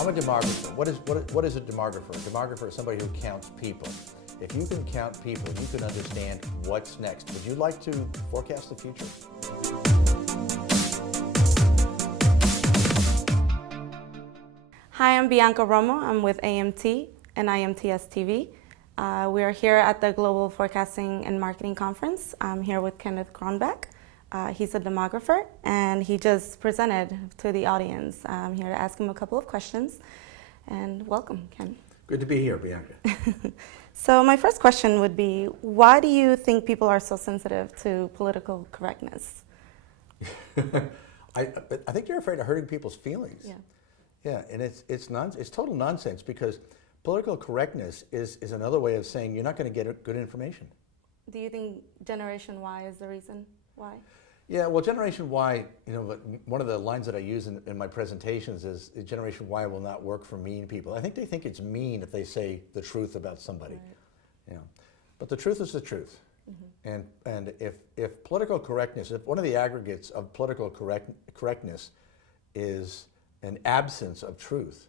I'm a demographer. What is a demographer? A demographer is somebody who counts people. If you can count people, you can understand what's next. Would you like to forecast the future? Hi, I'm Bianca Romo. I'm with AMT and IMTSTV. We are here at the Global Forecasting and Marketing Conference. I'm here with Kenneth Gronbach. He's a demographer, and he just presented to the audience. I'm here to ask him a couple of questions. And welcome, Ken. Good to be here, Bianca. So my first question would be, why do you think people are so sensitive to political correctness? I think you're afraid of hurting people's feelings. Yeah. Yeah, and it's total nonsense, because political correctness is another way of saying you're not going to get good information. Do you think Generation Y is the reason why? Yeah, well, Generation Y, one of the lines that I use in my presentations is Generation Y will not work for mean people. I think they think it's mean if they say the truth about somebody. Right. But the truth is the truth. Mm-hmm. And if political correctness, if one of the aggregates of political correctness is an absence of truth,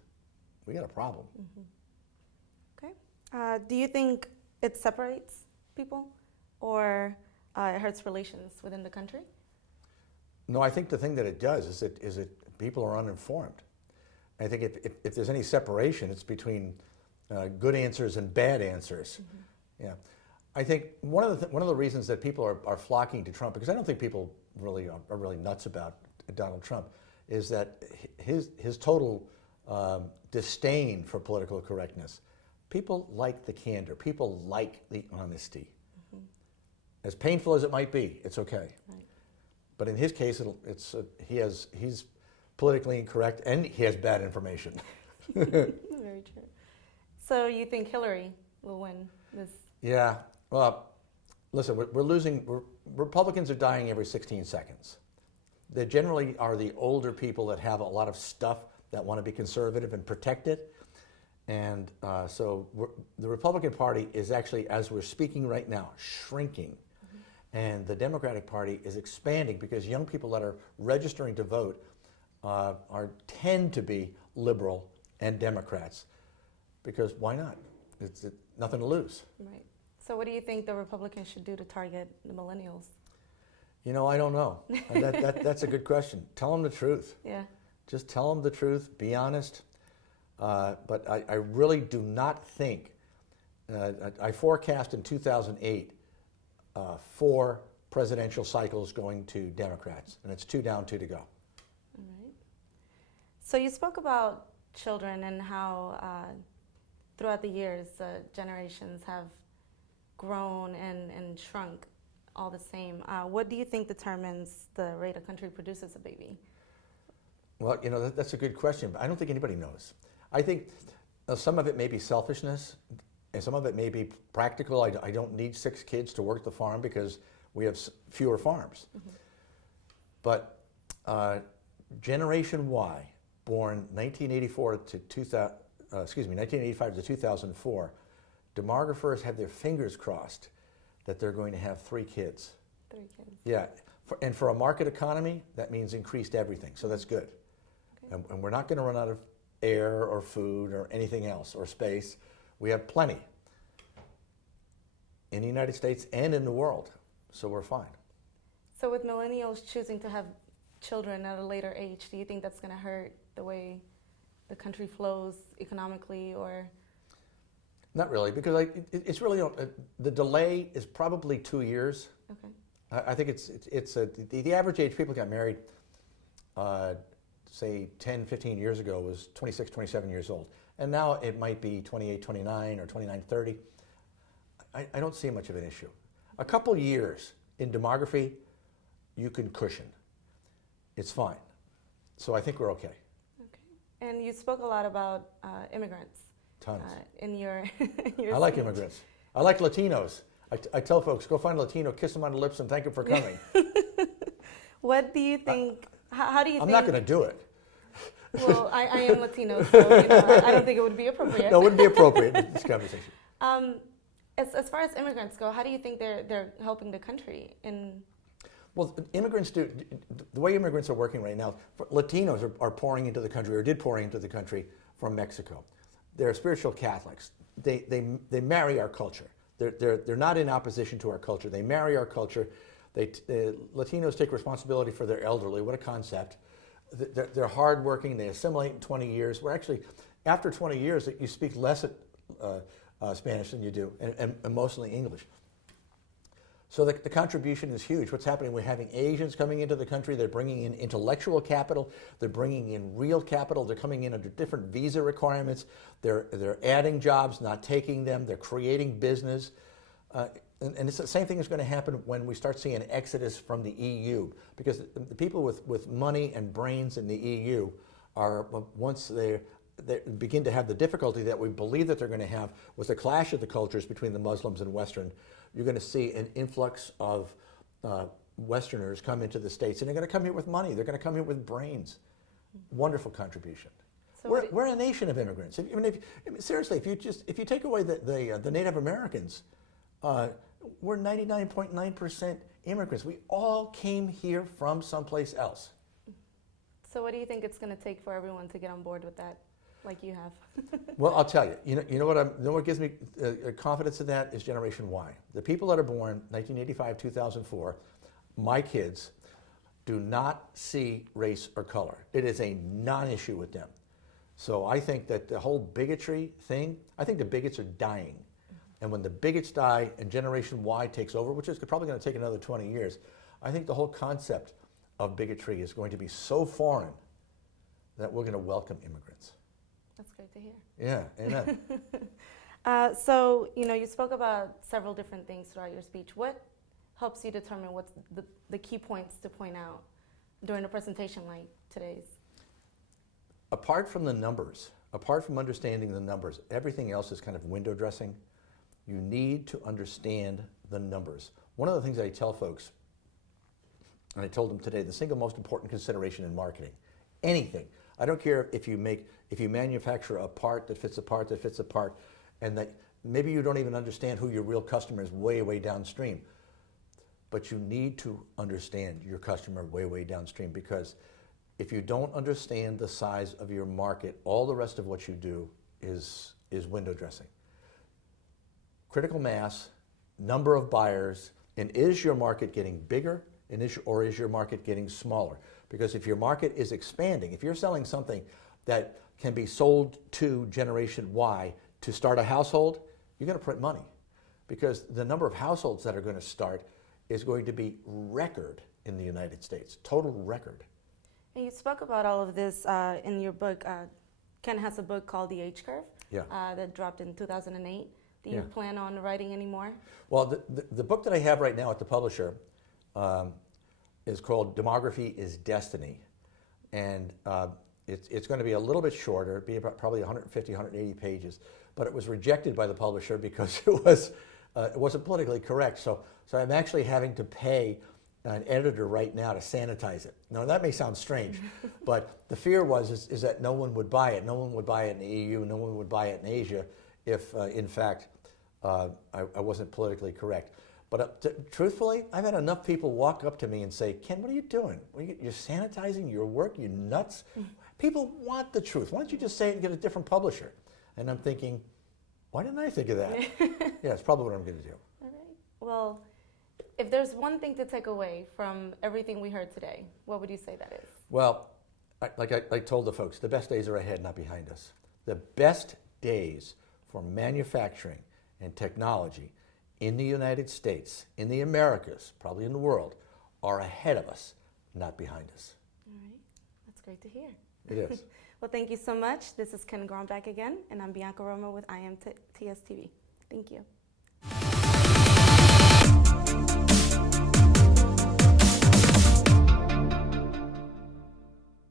we got a problem. Mm-hmm. Okay. Do you think it separates people, or it hurts relations within the country? No, I think the thing that it does is that people are uninformed. I think if there's any separation, it's between good answers and bad answers. Mm-hmm. Yeah, I think one of the reasons that people are flocking to Trump, because I don't think people really are really nuts about Donald Trump, is that his total disdain for political correctness. People like the candor. People like the honesty. Mm-hmm. As painful as it might be, it's okay. Right. But in his case, he's politically incorrect and he has bad information. Very true. So you think Hillary will win this? Yeah. Well, listen, we're losing. Republicans are dying every 16 seconds. They generally are the older people that have a lot of stuff that want to be conservative and protect it. And so the Republican Party is actually, as we're speaking right now, shrinking. And the Democratic Party is expanding because young people that are registering to vote tend to be liberal and Democrats. Because why not? It's nothing to lose. Right. So what do you think the Republicans should do to target the millennials? I don't know. That's a good question. Tell them the truth. Yeah. Just tell them the truth. Be honest. But I really do not think. I forecast in 2008 4 presidential cycles going to Democrats, and it's 2 down, 2 to go. All right. So you spoke about children and how throughout the years generations have grown and shrunk all the same. What do you think determines the rate a country produces a baby? Well, that's a good question, but I don't think anybody knows. I think some of it may be selfishness, and some of it may be practical. I don't need 6 kids to work the farm because we have fewer farms. Mm-hmm. But Generation Y, born 1985 to 2004, demographers have their fingers crossed that they're going to have 3 kids. 3 kids. Yeah, and for a market economy, that means increased everything, so that's good. Okay. And we're not going to run out of air or food or anything else or space. We have plenty in the United States and in the world, so we're fine. So with millennials choosing to have children at a later age, do you think that's going to hurt the way the country flows economically, or? Not really, because it's really, the delay is probably 2 years. Okay. I think the average age people got married, say 10, 15 years ago was 26, 27 years old. And now it might be 28, 29 or 29, 30. I don't see much of an issue. A couple years in demography, you can cushion. It's fine. So I think we're okay. Okay. And you spoke a lot about immigrants. Tons. In your I like immigrants. I like Latinos. I tell folks, go find a Latino, kiss them on the lips, and thank him for coming. What do you think? How do you think? I'm not going to do it. Well, I am Latino, so I don't think it would be appropriate. No, it wouldn't be appropriate in this conversation. As far as immigrants go, how do you think they're helping the country in? Well, immigrants do, the way immigrants are working right now, Latinos are pouring into the country, or did pouring into the country from Mexico. They're spiritual Catholics. They marry our culture. They're not in opposition to our culture. They marry our culture. Latinos take responsibility for their elderly. What a concept. They're hardworking. They assimilate in 20 years. We're actually, after 20 years, you speak less Spanish than you do, and mostly English. So the contribution is huge. What's happening? We're having Asians coming into the country. They're bringing in intellectual capital. They're bringing in real capital. They're coming in under different visa requirements. They're adding jobs, not taking them. They're creating business. And it's the same thing is going to happen when we start seeing an exodus from the EU, because the people with money and brains in the EU are, once they begin to have the difficulty that we believe that they're going to have with the clash of the cultures between the Muslims and Western, you're going to see an influx of Westerners come into the States, and they're going to come here with money. They're going to come here with brains. Wonderful contribution. So we're a nation of immigrants. Seriously, if you take away the Native Americans, we're 99.9% immigrants. We all came here from someplace else. So what do you think it's going to take for everyone to get on board with that, like you have? Well, I'll tell you. You know what gives me confidence in that is Generation Y. The people that are born 1985, 2004, my kids, do not see race or color. It is a non-issue with them. So I think that the whole bigotry thing, I think the bigots are dying. And when the bigots die and Generation Y takes over, which is probably going to take another 20 years, I think the whole concept of bigotry is going to be so foreign that we're going to welcome immigrants. That's great to hear. Yeah, amen. So, you spoke about several different things throughout your speech. What helps you determine what's the key points to point out during a presentation like today's? Apart from the numbers, apart from understanding the numbers, everything else is kind of window dressing. You need to understand the numbers. One of the things I tell folks, and I told them today, the single most important consideration in marketing, anything. I don't care if you manufacture a part that fits a part that fits a part, and that maybe you don't even understand who your real customer is way, way downstream. But you need to understand your customer way, way downstream, because if you don't understand the size of your market, all the rest of what you do is window dressing. Critical mass, number of buyers, and is your market getting bigger or is your market getting smaller? Because if your market is expanding, if you're selling something that can be sold to Generation Y to start a household, you're going to print money, because the number of households that are going to start is going to be record in the United States, total record. And you spoke about all of this in your book. Ken has a book called The Age Curve that dropped in 2008. Do you plan on writing any more? Well, the book that I have right now at the publisher is called Demography is Destiny. And it's going to be a little bit shorter, be about probably 150, 180 pages. But it was rejected by the publisher because it wasn't politically correct. So I'm actually having to pay an editor right now to sanitize it. Now that may sound strange, but the fear is that no one would buy it. No one would buy it in the EU. No one would buy it in Asia if, in fact, I wasn't politically correct. But truthfully, I've had enough people walk up to me and say, "Ken, what are you doing? You're sanitizing your work? You nuts?" People want the truth. Why don't you just say it and get a different publisher? And I'm thinking, why didn't I think of that? Yeah, it's probably what I'm going to do. All right. Well, if there's one thing to take away from everything we heard today, what would you say that is? Well, I told the folks, the best days are ahead, not behind us. The best days for manufacturing and technology in the United States, in the Americas, probably in the world, are ahead of us, not behind us. All right. That's great to hear. It is. Well, thank you so much. This is Kenneth Gronbach again, and I'm Bianca Roma with IMTSTV. Thank you.